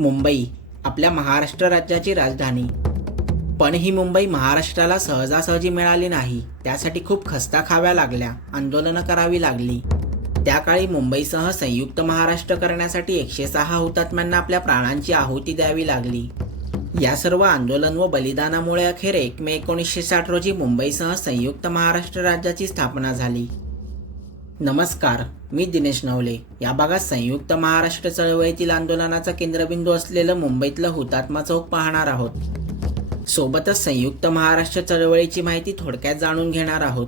मुंबई आपल्या महाराष्ट्र राज्याची राजधानी. पण ही मुंबई महाराष्ट्राला सहजासहजी मिळाली नाही त्यासाठी खूप खस्ता खाव्या लागल्या आंदोलनं करावी लागली. त्या काळी मुंबईसह संयुक्त महाराष्ट्र करण्यासाठी एकशे सहा हुतात्म्यांना आपल्या प्राणांची आहुती द्यावी लागली. या सर्व आंदोलन व बलिदानामुळे अखेर एक मे एकोणीसशे साठ रोजी मुंबईसह संयुक्त महाराष्ट्र राज्याची स्थापना झाली. नमस्कार मी दिनेश नवले. या भागात संयुक्त महाराष्ट्र चळवळीतील आंदोलनाचा केंद्रबिंदू असलेलं मुंबईतलं हुतात्मा चौक पाहणार आहोत. सोबतच संयुक्त महाराष्ट्र चळवळीची माहिती थोडक्यात जाणून घेणार आहोत.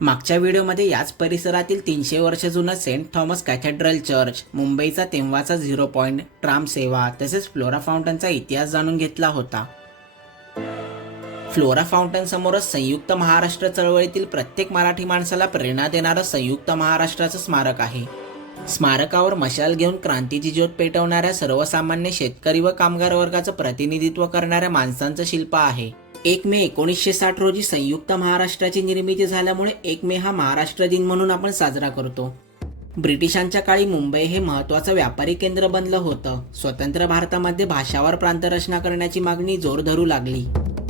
मागच्या व्हिडिओमध्ये याच परिसरातील तीनशे वर्ष जुनं सेंट थॉमस कॅथेड्रल चर्च मुंबईचा तेव्हाचा झिरो पॉईंट ट्राम सेवा तसेच फ्लोरा फाउंटनचा इतिहास जाणून घेतला होता. फ्लोरा फाउंटन समोरच संयुक्त महाराष्ट्र चळवळीतील प्रत्येक मराठी माणसाला प्रेरणा देणारं संयुक्त महाराष्ट्राचं स्मारक आहे. स्मारकावर मशाल घेऊन क्रांतीची ज्योत पेटवणाऱ्या सर्वसामान्य शेतकरी व कामगार वर्गाचं प्रतिनिधित्व करणाऱ्या माणसांचं शिल्प आहे. एक मे एकोणीसशे साठ रोजी संयुक्त महाराष्ट्राची निर्मिती झाल्यामुळे एक मे हा महाराष्ट्र दिन म्हणून आपण साजरा करतो. ब्रिटिशांच्या काळी मुंबई हे महत्वाचं व्यापारी केंद्र बनलं होतं. स्वतंत्र भारतामध्ये भाषावर प्रांतरचना करण्याची मागणी जोर धरू लागली.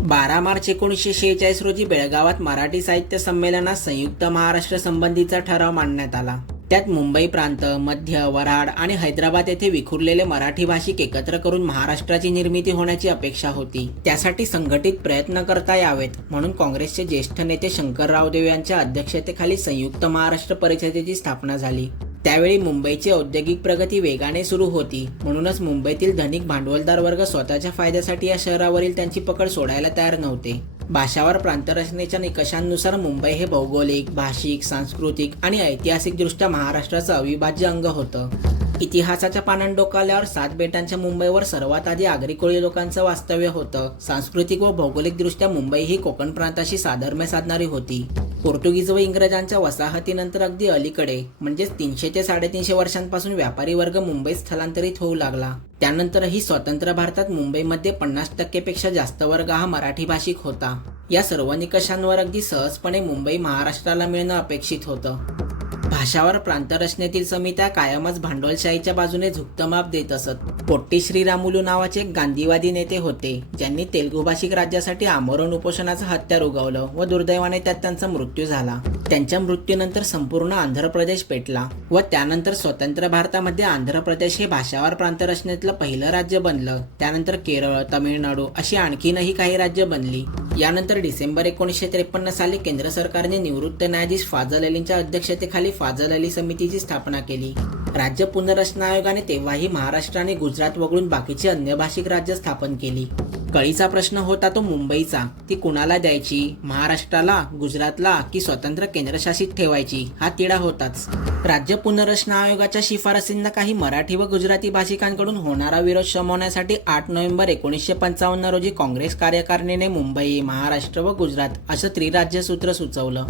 बारा मार्च एकोणीसशे शेहेचाळीस रोजी बेळगावात मराठी साहित्य संमेलनात संयुक्त महाराष्ट्र संबंधीचा ठराव मांडण्यात आला. त्यात मुंबई प्रांत मध्य वराड आणि हैदराबाद येथे विखुरलेले मराठी भाषिक एकत्र करून महाराष्ट्राची निर्मिती होण्याची अपेक्षा होती. त्यासाठी संघटित प्रयत्न करता यावेत म्हणून काँग्रेसचे ज्येष्ठ नेते शंकरराव देव यांच्या अध्यक्षतेखाली संयुक्त महाराष्ट्र परिषदेची स्थापना झाली. त्यावेळी मुंबईची औद्योगिक प्रगती वेगाने सुरू होती. म्हणूनच मुंबईतील धनिक भांडवलदार वर्ग स्वतःच्या फायद्यासाठी या शहरावरील त्यांची पकड सोडायला तयार नव्हते. भाषावर प्रांतरचनेच्या निकषांनुसार मुंबई हे भौगोलिक भाषिक सांस्कृतिक आणि ऐतिहासिकदृष्ट्या महाराष्ट्राचं अविभाज्य अंग होतं. इतिहासाच्या पानात डोकावल्यावर सात बेटांच्या मुंबईवर सर्वात आधी आगरी कोळी लोकांचं वास्तव्य होतं. सांस्कृतिक व भौगोलिकदृष्ट्या मुंबई ही कोकण प्रांताशी साधर्म्य साधणारी होती. पोर्तुगीज व इंग्रजांच्या वसाहतीनंतर अगदी अलीकडे म्हणजेच तीनशे ते साडेतीनशे वर्षांपासून व्यापारी वर्ग मुंबईत स्थलांतरित होऊ लागला. त्यानंतरही स्वतंत्र भारतात मुंबईमध्ये पन्नास टक्केपेक्षा जास्त वर्ग हा मराठी भाषिक होता. या सर्व निकषांवर अगदी सहजपणे मुंबई महाराष्ट्राला मिळणं अपेक्षित होतं. भाषावर प्रांतरचनेतील समित्या कायमच भांडवलशाहीच्या बाजूने झुकतं माप देत असत. पोट्टी श्रीरामुलू नावाचे गांधीवादी नेते होते ज्यांनी तेलगू भाषिक राज्यासाठी आमरण उपोषणाचं हत्यार उगवलं व दुर्दैवाने त्यात त्यांचा मृत्यू झाला. त्यांच्या मृत्यूनंतर संपूर्ण आंध्र प्रदेश पेटला व त्यानंतर स्वतंत्र भारतामध्ये आंध्र प्रदेश हे भाषावर प्रांतरचनेतलं पहिलं राज्य बनलं. त्यानंतर केरळ तमिळनाडू अशी आणखीनही काही राज्य बनली. यानंतर डिसेंबर एकोणीसशे त्रेपन्न साली केंद्र सरकारने निवृत्त न्यायाधीश फाजल अलींच्या अध्यक्षतेखाली फाजल अली समितीची स्थापना केली. राज्य पुनर्रचना आयोगाने तेव्हाही महाराष्ट्र आणि गुजरात वगळून बाकीची अन्य भाषिक राज्य स्थापन केली. कळीचा प्रश्न होता तो मुंबईचा. ती कुणाला द्यायची? महाराष्ट्राला गुजरातला की स्वतंत्र केंद्रशासित ठेवायची? हा तिढा होताच. राज्य पुनर्रचना आयोगाच्या शिफारसींना काही मराठी व गुजराती भाषिकांकडून होणारा विरोध शमवण्यासाठी आठ नोव्हेंबर एकोणीसशे पंचावन्न रोजी काँग्रेस कार्यकारिणीने मुंबई महाराष्ट्र व गुजरात असं त्रिराज्य सूत्र सुचवलं.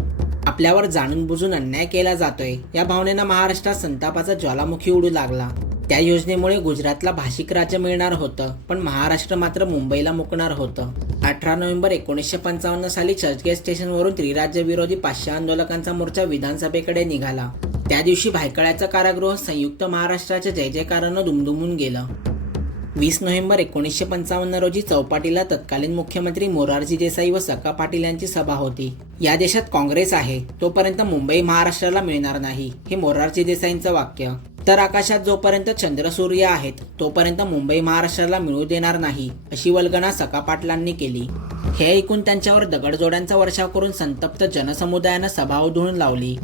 आपल्यावर जाणून बुजून अन्याय केला जातोय. या भावनेनं महाराष्ट्रात संतापाचा ज्वालामुखी उडू लागला. त्या योजनेमुळे गुजरातला भाषिक राज्य मिळणार होतं पण महाराष्ट्र मात्र मुंबईला मुकणार होतं. अठरा नोव्हेंबर एकोणीसशे पंचावन्न साली चर्चगेट स्टेशनवरून त्रिराज्य विरोधी पाचशे आंदोलकांचा मोर्चा विधानसभेकडे निघाला. त्या दिवशी भायखळ्याचं कारागृह संयुक्त महाराष्ट्राच्या जय जयकारानं दुमदुमून गेलं. वीस नोव्हेंबर एकोणीसशे पंचावन्न रोजी चौपाटीला तत्कालीन मुख्यमंत्री मोरारजी देसाई व सका पाटील यांची सभा होती. या देशात काँग्रेस आहे तोपर्यंत मुंबई महाराष्ट्राला मिळणार नाही हे मोरारजी देसाईंचं वाक्य. तर आकाशात जोपर्यंत चंद्र सूर्य आहेत तोपर्यंत मुंबई महाराष्ट्राला मिळू देणार नाही अशी वल्गना सका पाटलांनी केली. हे ऐकून त्यांच्यावर दगडजोड्यांचा वर्षाव करून संतप्त जनसमुदायानं सभा उधळून लावली.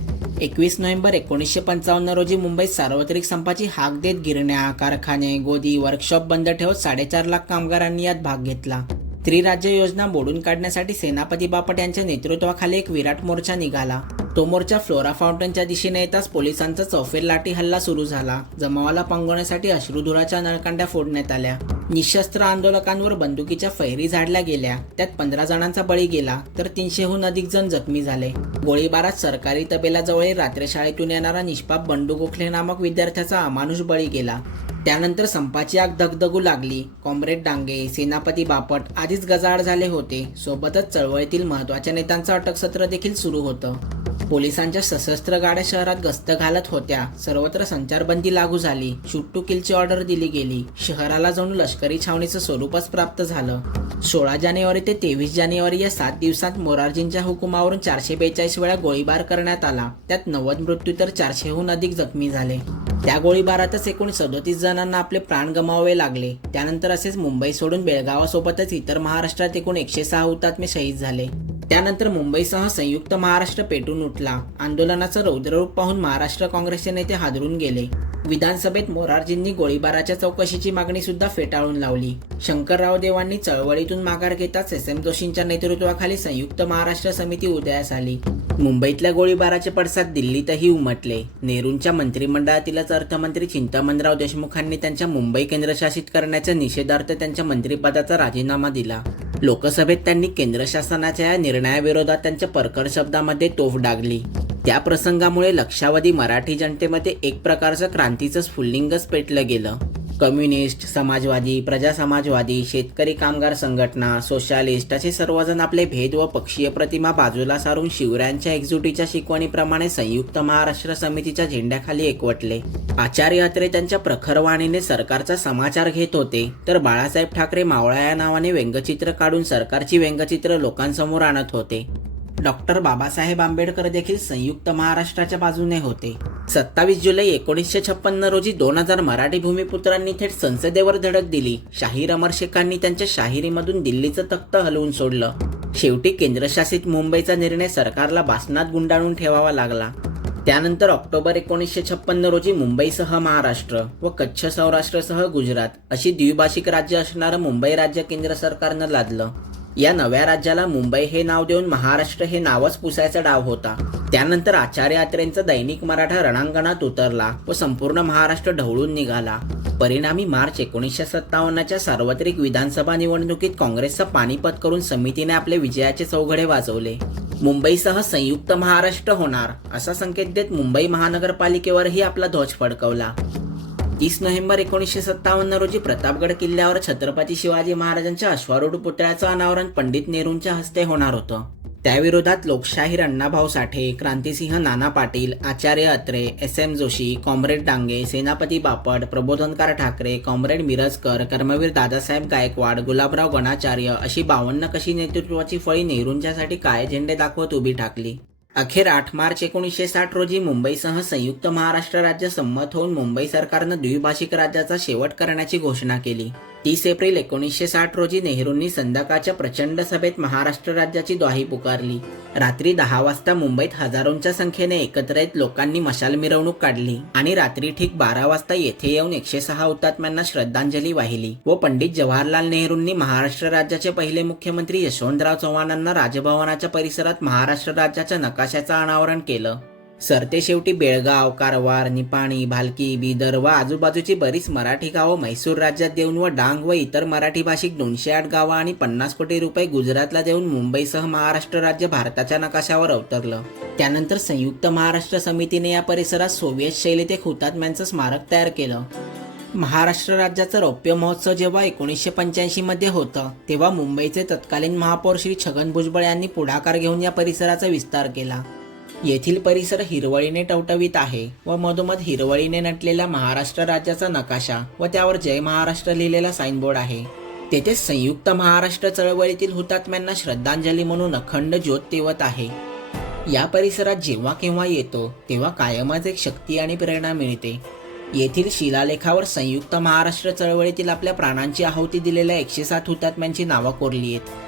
एकवीस नोव्हेंबर एकोणीसशे पंचावन्न रोजी मुंबईत सार्वत्रिक संपाची हाक देत गिरण्या कारखाने गोदी वर्कशॉप बंद ठेवत साडेचार लाख कामगारांनी यात भाग घेतला. त्रिराज्य योजना मोडून काढण्यासाठी सेनापती बापट यांच्या नेतृत्वाखाली एक विराट मोर्चा निघाला. तोमोरच्या फ्लोरा फाउंटनच्या दिशेने येताच पोलिसांचा चौफेर लाठी हल्ला सुरू झाला. जमावाला पांगवण्यासाठी अश्रुधुराच्या नळकांड्या फोडण्यात आल्या. निशस्त्र आंदोलकांवर बंदुकीच्या फैरी झाडल्या गेल्या. त्यात पंधरा जणांचा बळी गेला तर तीनशेहून अधिक जण जखमी झाले. गोळीबारात सरकारी तबेलाजवळ रात्रशाळेतून येणारा निष्पाप बंडू गोखले नामक विद्यार्थ्याचा अमानुष बळी गेला. त्यानंतर संपाची आग धगधगू लागली. कॉम्रेड डांगे सेनापती बापट आधीच गजाआड झाले होते. सोबतच चळवळीतील महत्त्वाच्या नेत्यांचं अटकसत्र देखील सुरू होतं. पोलिसांच्या सशस्त्र गाड्या शहरात गस्त घालत होत्या. सर्वत्र संचारबंदी लागू झाली. शूट टू किलची ऑर्डर दिली गेली. शहराला जाऊन लष्करी छावणीचं स्वरूपच प्राप्त झालं. सोळा जानेवारी ते तेवीस जानेवारी या सात दिवसात मोरारजींच्या हुकुमावरून चारशे बेचाळीस वेळा गोळीबार करण्यात आला. त्यात नव्वद मृत्यू तर चारशेहून अधिक जखमी झाले. त्या गोळीबारातच एकूण सदोतीस जणांना आपले प्राण गमावावे लागले. त्यानंतर असेच मुंबई सोडून बेळगावासोबतच इतर महाराष्ट्रात एकूण एकशे सहा हुतात्मे शहीद झाले. त्यानंतर मुंबईसह संयुक्त महाराष्ट्र पेटून उठला. आंदोलनाचं रौद्ररूप पाहून महाराष्ट्र काँग्रेसचे नेते हादरून गेले. विधानसभेत मोरारजींनी गोळीबाराच्या चौकशीची मागणी सुद्धा फेटाळून लावली. शंकरराव देवांनी चळवळीतून माघार घेताच एस एम जोशींच्या नेतृत्वाखाली संयुक्त महाराष्ट्र समिती उदयास आली. मुंबईतल्या गोळीबाराचे पडसाद दिल्लीतही उमटले. नेहरूंच्या मंत्रिमंडळातीलच अर्थमंत्री चिंतामणराव देशमुखांनी त्यांच्या मुंबई केंद्रशासित करण्याच्या निषेधार्थ त्यांच्या मंत्रिपदाचा राजीनामा दिला. लोकसभेत त्यांनी केंद्र शासनाच्या या निर्णयाविरोधात त्यांच्या परकर शब्दामध्ये तोफ डागली. त्या प्रसंगामुळे लक्षावधी मराठी जनतेमध्ये एक प्रकारचं क्रांतीचं स्फुल्लिंगच पेटलं गेलं. कम्युनिस्ट समाजवादी प्रजा समाजवादी शेतकरी कामगार संघटना सोशालिस्ट असे सर्वजण आपले भेद व पक्षीय प्रतिमा बाजूला सारून शिवरायांच्या एकजुटीच्या शिकवणीप्रमाणे संयुक्त महाराष्ट्र समितीच्या झेंड्याखाली एकवटले. आचार्य अत्रे त्यांच्या प्रखरवाणीने सरकारचा समाचार घेत होते. तर बाळासाहेब ठाकरे मावळा या नावाने व्यंगचित्र काढून सरकारची व्यंगचित्र लोकांसमोर आणत होते. डॉक्टर बाबासाहेब आंबेडकर देखील संयुक्त महाराष्ट्राच्या बाजूने होते. सत्तावीस जुलै एकोणीसशे छप्पन्न रोजी दोन हजार मराठी भूमिपुत्रांनी थेट संसदेवर धडक दिली. शाहीर अमर शेखांनी त्यांच्या शाहिरीमधून दिल्लीचं तख्त हलवून सोडलं. शेवटी केंद्रशासित मुंबईचा निर्णय सरकारला बासनात गुंडाळून ठेवावा लागला. त्यानंतर ऑक्टोबर एकोणीसशे छप्पन्न रोजी मुंबईसह महाराष्ट्र व कच्छ सौराष्ट्रसह गुजरात अशी द्विभाषिक राज्य असणारं मुंबई राज्य केंद्र सरकारनं लादलं. या नव्या राज्याला मुंबई हे नाव देऊन महाराष्ट्र हे नावच पुसायचा डाव होता. त्यानंतर आचार्य यात्रेंचा दैनिक मराठा रणांगणात उतरला व संपूर्ण महाराष्ट्र ढवळून निघाला. परिणामी मार्च एकोणीसशे सत्तावन्नच्या सार्वत्रिक विधानसभा निवडणुकीत काँग्रेसचा पाणीपत करून समितीने आपले विजयाचे चौघडे वाजवले. मुंबईसह संयुक्त महाराष्ट्र होणार असा संकेत देत मुंबई महानगरपालिकेवरही आपला ध्वज फडकवला. तीस नोव्हेंबर एकोणीसशे सत्तावन्न रोजी प्रतापगड किल्ल्यावर छत्रपती शिवाजी महाराजांच्या अश्वारूढ पुतळ्याचं अनावरण पंडित नेहरूंच्या हस्ते होणार होतं. त्याविरोधात लोकशाहीर Annabhau Sathe Krantisinh Nana Patil Acharya Atre S M Joshi comrade Dange Senapati Bapat Prabodhankar Thackeray comrade Mirajkar Karmaveer Dadasaheb Gaikwad Gulabrao Ganacharya अशी बावन्न कशी नेतृत्वाची फळी नेहरूंच्यासाठी काळे झेंडे दाखवत उभी ठाकली. अखेर आठ मार्च एकोणीसशे साठ रोजी मुंबईसह संयुक्त महाराष्ट्र राज्य संमत होऊन मुंबई सरकारनं द्विभाषिक राज्याचा शेवट करण्याची घोषणा केली. तीस एप्रिल एकोणीसशे साठ रोजी नेहरूंनी संध्याकाळच्या प्रचंड सभेत महाराष्ट्र राज्याची द्वाही पुकारली. रात्री दहा वाजता मुंबईत हजारोंच्या संख्येने एकत्र येत लोकांनी मशाल मिरवणूक काढली आणि रात्री ठीक बारा वाजता येथे येऊन एकशे सहा हुतात्म्यांना श्रद्धांजली वाहिली व पंडित जवाहरलाल नेहरूंनी महाराष्ट्र राज्याचे पहिले मुख्यमंत्री यशवंतराव चव्हाणांना राजभवनाच्या परिसरात महाराष्ट्र राज्याच्या नकाशाचं अनावरण केलं. सरते शेवटी बेळगाव कारवार निपाणी भालकी बिदर व आजूबाजूची बरीच मराठी गावं म्हैसूर राज्यात देऊन व डांग व इतर मराठी भाषिक दोनशे आठ गावं आणि पन्नास कोटी रुपये गुजरातला देऊन मुंबईसह महाराष्ट्र राज्य भारताच्या नकाशावर अवतरलं. त्यानंतर संयुक्त महाराष्ट्र समितीने या परिसरात सोव्हिएत शैलीत एक हुतात्म्यांचं स्मारक तयार केलं. महाराष्ट्र राज्याचा रौप्य महोत्सव जेव्हा एकोणीसशे पंच्याऐंशी मध्ये होतं तेव्हा मुंबईचे तत्कालीन महापौर श्री छगन भुजबळ यांनी पुढाकार घेऊन या परिसराचा विस्तार केला. येथील परिसर हिरवळीने टवटवीत आहे व मधोमध हिरवळीने नटलेला महाराष्ट्र राज्याचा नकाशा व त्यावर जय महाराष्ट्र लिहिलेला साईनबोर्ड आहे. तेथे संयुक्त महाराष्ट्र चळवळीतील हुतात्म्यांना श्रद्धांजली म्हणून अखंड ज्योत तेवत आहे. या परिसरात जेव्हा केव्हा येतो तेव्हा कायमच एक शक्ती आणि प्रेरणा मिळते. येथील शिलालेखावर संयुक्त महाराष्ट्र चळवळीतील आपल्या प्राणांची आहुती दिलेल्या एकशे सात हुतात्म्यांची नावं कोरली आहेत.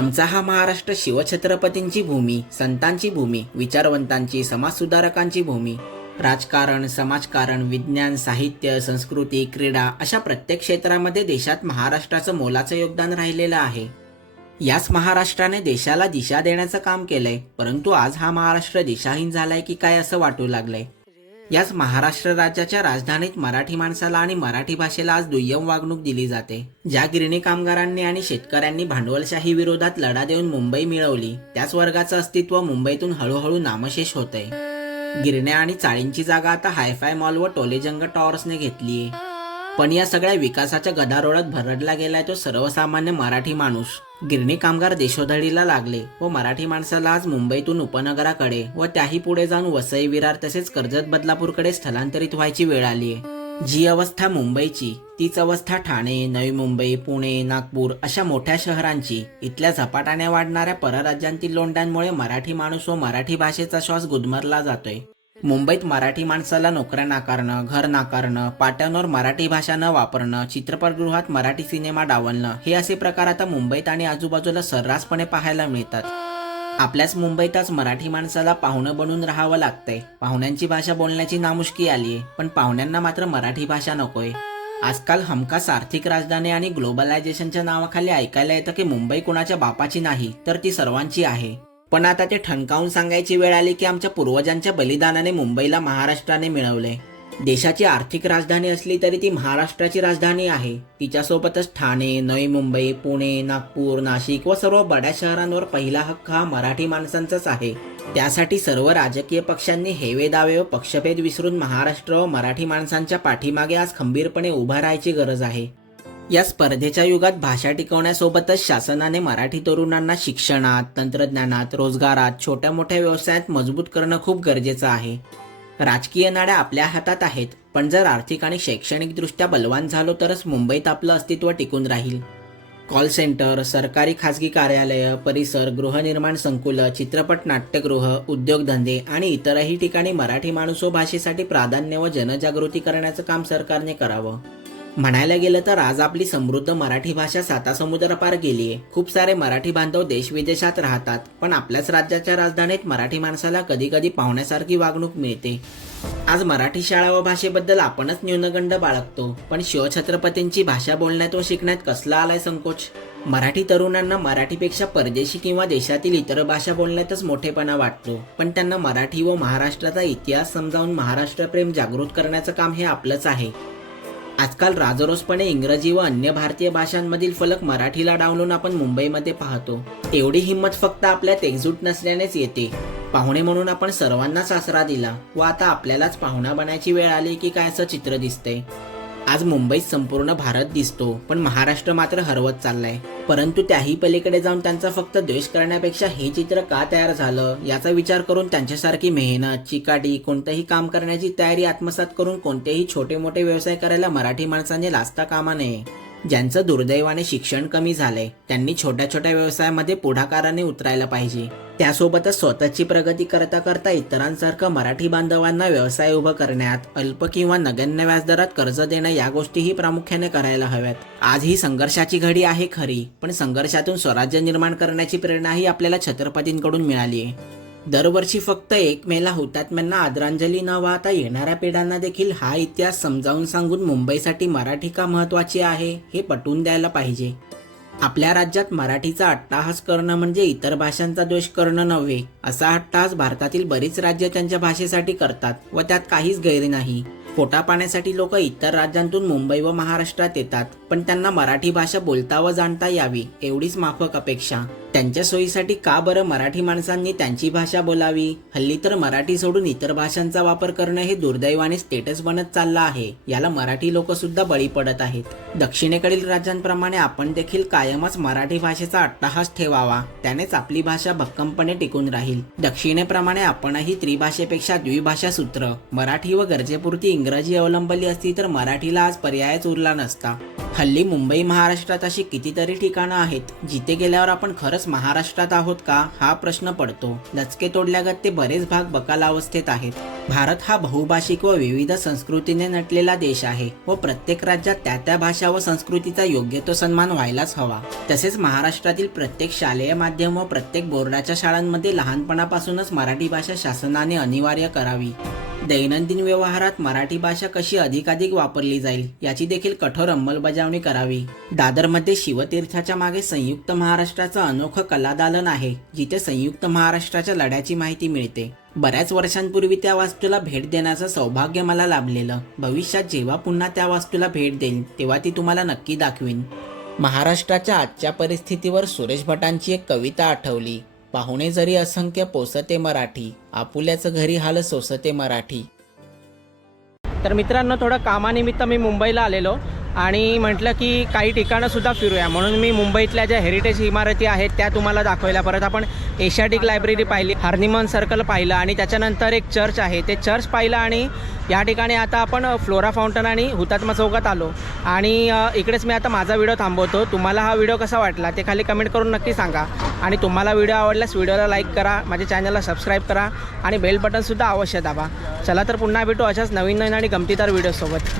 आमचा हा महाराष्ट्र शिवछत्रपतींची भूमी संतांची भूमी विचारवंतांची समाजसुधारकांची भूमी. राजकारण समाजकारण विज्ञान साहित्य संस्कृती क्रीडा अशा प्रत्येक क्षेत्रामध्ये देशात महाराष्ट्राचं मोलाचं योगदान राहिलेलं आहे. याच महाराष्ट्राने देशाला दिशा देण्याचं काम केलंय परंतु आज हा महाराष्ट्र दिशाहीन झालाय की काय असं वाटू लागलंय? याच महाराष्ट्र राज्याच्या राजधानीत मराठी माणसाला आणि मराठी भाषेला आज दुय्यम वागणूक दिली जाते. ज्या गिरणी कामगारांनी आणि शेतकऱ्यांनी भांडवलशाही विरोधात लढा देऊन मुंबई मिळवली त्याच वर्गाचं अस्तित्व मुंबईतून हळूहळू नामशेष होतंय. गिरण्या आणि चाळींची जागा आता हायफाय मॉल व टोलेजंग टॉवर्सने घेतलीये. पण या सगळ्या विकासाच्या गदारोळात भरडला गेलाय तो सर्वसामान्य मराठी माणूस. गिरणी कामगार देशोधडीला लागले व मराठी माणसाला आज मुंबईतून उपनगराकडे व त्याही पुढे जाऊन वसई विरार तसेच कर्जत बदलापूरकडे स्थलांतरित व्हायची वेळ आलीय जी अवस्था मुंबईची तीच अवस्था ठाणे नवी मुंबई पुणे नागपूर अशा मोठ्या शहरांची इथल्या झपाट्याने वाढणाऱ्या परराज्यांतील लोंढ्यांमुळे मराठी माणूस व मराठी भाषेचा श्वास गुदमरला जातोय. मुंबईत मराठी माणसाला नोकऱ्या नाकारणं घर नाकारणं पाट्यांवर मराठी भाषा न वापरणं चित्रपटगृहात मराठी सिनेमा डावलणं हे असे प्रकार आता मुंबईत आणि आजूबाजूला सर्रासपणे पाहायला मिळतात. आपल्याच मुंबईत आज मराठी माणसाला पाहुणं बनून राहावं लागतंय. पाहुण्यांची भाषा बोलण्याची नामुष्की आलीये पण पाहुण्यांना मात्र मराठी भाषा नकोय. आजकाल हमखास आर्थिक राजधानी आणि ग्लोबलायझेशनच्या नावाखाली ऐकायला येतं की मुंबई कुणाच्या बापाची नाही तर ती सर्वांची आहे. पण आता ते ठणकावून सांगायची वेळ आली की आमच्या पूर्वजांच्या बलिदानाने मुंबईला महाराष्ट्राने मिळवले. देशाची आर्थिक राजधानी असली तरी ती महाराष्ट्राची राजधानी आहे. तिच्यासोबतच ठाणे नवी मुंबई पुणे नागपूर नाशिक व सर्व बड्या शहरांवर पहिला हक्क हा मराठी माणसांचाच आहे. त्यासाठी सर्व राजकीय पक्षांनी हेवे दावे व पक्षभेद विसरून महाराष्ट्र व मराठी माणसांच्या पाठीमागे आज खंबीरपणे उभा राहायची गरज आहे. या स्पर्धेच्या युगात भाषा टिकवण्यासोबतच शासनाने मराठी तरुणांना शिक्षणात तंत्रज्ञानात रोजगारात छोट्या मोठ्या व्यवसायात मजबूत करणं खूप गरजेचं आहे. राजकीय नाड्या आपल्या हातात आहेत पण जर आर्थिक आणि शैक्षणिकदृष्ट्या बलवान झालो तरच मुंबईत आपलं अस्तित्व टिकून राहील. कॉल सेंटर सरकारी खासगी कार्यालय परिसर गृहनिर्माण संकुल चित्रपट नाट्यगृह उद्योगधंदे आणि इतरही ठिकाणी मराठी माणूसो भाषेसाठी प्राधान्य व जनजागृती करण्याचं काम सरकारने करावं. म्हणायला गेलं तर आज आपली समृद्ध मराठी भाषा साता गेली गेलीये खूप सारे मराठी बांधव देश विदेशात राहतात पण आपल्याच राज्याच्या राजधानीत मराठी माणसाला कधी कधी पाहुण्यासारखी वागणूक मिळते. आज मराठी शाळा व भाषेबद्दल आपणच न्यूनगंड बाळगतो पण शिवछत्रपतींची भाषा बोलण्यात व शिकण्यात कसला आलाय संकोच? मराठी तरुणांना मराठीपेक्षा परदेशी किंवा देशातील इतर भाषा बोलण्यातच मोठेपणा वाटतो पण त्यांना मराठी व महाराष्ट्राचा इतिहास समजावून महाराष्ट्रप्रेम जागृत करण्याचं काम हे आपलंच आहे. आजकाल राजरोसपणे इंग्रजी व अन्य भारतीय भाषांमधील फलक मराठीला डावलून आपण मुंबईमध्ये पाहतो. एवढी हिंमत फक्त आपल्यात एकजूट नसल्यानेच येते. पाहुणे म्हणून आपण सर्वांनाच आसरा दिला व आता आपल्यालाच पाहुणा बनायची वेळ आली की काय असं चित्र दिसतंय. आज मुंबईत संपूर्ण भारत दिसतो पण महाराष्ट्र मात्र हरवत चाललाय. परंतु त्याही पलीकडे जाऊन त्यांचा फक्त द्वेष करण्यापेक्षा हे चित्र का तयार झालं याचा विचार करून त्यांच्यासारखी मेहनत चिकाटी कोणतंही काम करण्याची तयारी आत्मसात करून कोणतेही छोटे मोठे व्यवसाय करायला मराठी माणसाने लाजता कामा नये. ज्यांचं दुर्दैवाने शिक्षण कमी झालंय त्यांनी छोट्या छोट्या व्यवसायामध्ये पुढाकाराने उतरायला पाहिजे. त्यासोबतच स्वतःची प्रगती करता करता इतरांसारखं मराठी बांधवांना व्यवसाय उभं करण्यात अल्प किंवा नगण्य व्याजदरात कर्ज देणं या गोष्टीही प्रामुख्याने करायला हव्यात. आज ही संघर्षाची घडी आहे खरी पण संघर्षातून स्वराज्य निर्माण करण्याची प्रेरणाही आपल्याला छत्रपतींकडून मिळाली आहे दरवर्षी फक्त एक मेला हुतात्म्यांना आदरांजली न वाहता येणाऱ्या पिढ्यांना देखील हा इतिहास समजावून सांगून मुंबईसाठी मराठी का महत्वाची आहे हे पटवून द्यायला पाहिजे. आपल्या राज्यात मराठीचा अट्टाहास करणं म्हणजे इतर भाषांचा द्वेष करणं नव्हे असा अट्टाहास भारतातील बरीच राज्य त्यांच्या भाषेसाठी करतात व त्यात काहीच गैर नाही. पोटा पाण्यासाठी लोक इतर राज्यांतून मुंबई व महाराष्ट्रात येतात पण त्यांना मराठी भाषा बोलता व जाणता यावी एवढीच माफक अपेक्षा. त्यांच्या सोयीसाठी का बरं मराठी माणसांनी त्यांची भाषा बोलावी? हल्ली तर मराठी सोडून इतर भाषांचा वापर करणं हे दुर्दैवाने स्टेटस बनत चाललं आहे. याला मराठी लोक सुद्धा बळी पडत आहेत. दक्षिणेकडील राज्यांप्रमाणे आपण देखील कायमच मराठी भाषेचा अट्टाहास ठेवावा. त्यानेच आपली भाषा भक्कमपणे टिकून राहील. दक्षिणेप्रमाणे आपणही त्रिभाषेपेक्षा द्विभाषा सूत्र मराठी व गरजेपुरती इंग्रजी अवलंबली असती तर मराठीला आज पर्यायच उरला नसता. हल्ली मुंबई महाराष्ट्रात अशी कितीतरी ठिकाणं आहेत जिथे गेल्यावर आपण खरंच महाराष्ट्रात आहोत का हा प्रश्न पडतो. लचके तोडल्यागत ते बरेच भाग बकाल अवस्थेत आहेत. भारत हा बहुभाषिक व विविध संस्कृतीने नटलेला देश आहे व प्रत्येक राज्यात त्या त्या भाषा व संस्कृतीचा योग्य तो सन्मान व्हायलाच हवा. तसेच महाराष्ट्रातील प्रत्येक शालेय माध्यम व प्रत्येक बोर्डाच्या शाळांमध्ये लहानपणापासूनच मराठी भाषा शासनाने अनिवार्य करावी. दैनंदिन व्यवहारात मराठी भाषा कशी अधिकाधिक वापरली जाईल याची देखील कठोर अंमलबजावणी करावी. दादरमध्ये शिवतीर्थाच्या मागे संयुक्त महाराष्ट्राचं अनोखं कलादालन आहे जिथे संयुक्त महाराष्ट्राच्या लढ्याची माहिती मिळते. बऱ्याच वर्षांपूर्वी त्या वास्तूला भेट देण्याचं सौभाग्य मला लाभलेलं. भविष्यात जेव्हा पुन्हा त्या वास्तूला भेट देईन तेव्हा ती तुम्हाला नक्की दाखवीन. महाराष्ट्राच्या आजच्या परिस्थितीवर सुरेश भटांची एक कविता आठवली. पाहुणे जरी असंख्य पोसते मराठी आपुल्याचं घरी हाल सोसते मराठी. तर मित्रांनो थोडं कामानिमित्त मी मुंबईला आलेलो. आणि म्हटलं की काही ठिकाणंसुद्धा फिरूया. म्हणून मी मुंबईतल्या ज्या हेरिटेज इमारती आहेत त्या तुम्हाला दाखवल्या परत आपण एशियाटिक लायब्ररी पाहिली हार्निमन सर्कल पाहिलं आणि त्याच्यानंतर एक चर्च आहे. ते चर्च पाहिलं आणि या ठिकाणी आता आपण फ्लोरा फाउंटन आणि हुतात्मा चौकात आलो. आणि इकडेच मी आता माझा व्हिडिओ थांबवतो. तुम्हाला हा व्हिडिओ कसा वाटला ते खाली कमेंट करून नक्की सांगा. आणि तुम्हाला व्हिडिओ आवडल्यास व्हिडिओला लाईक करा माझ्या चॅनलला सबस्क्राईब करा आणि बेल बटनसुद्धा अवश्य दाबा. चला तर पुन्हा भेटू अशाच नवीन नवीन आणि गमतीदार व्हिडिओसोबत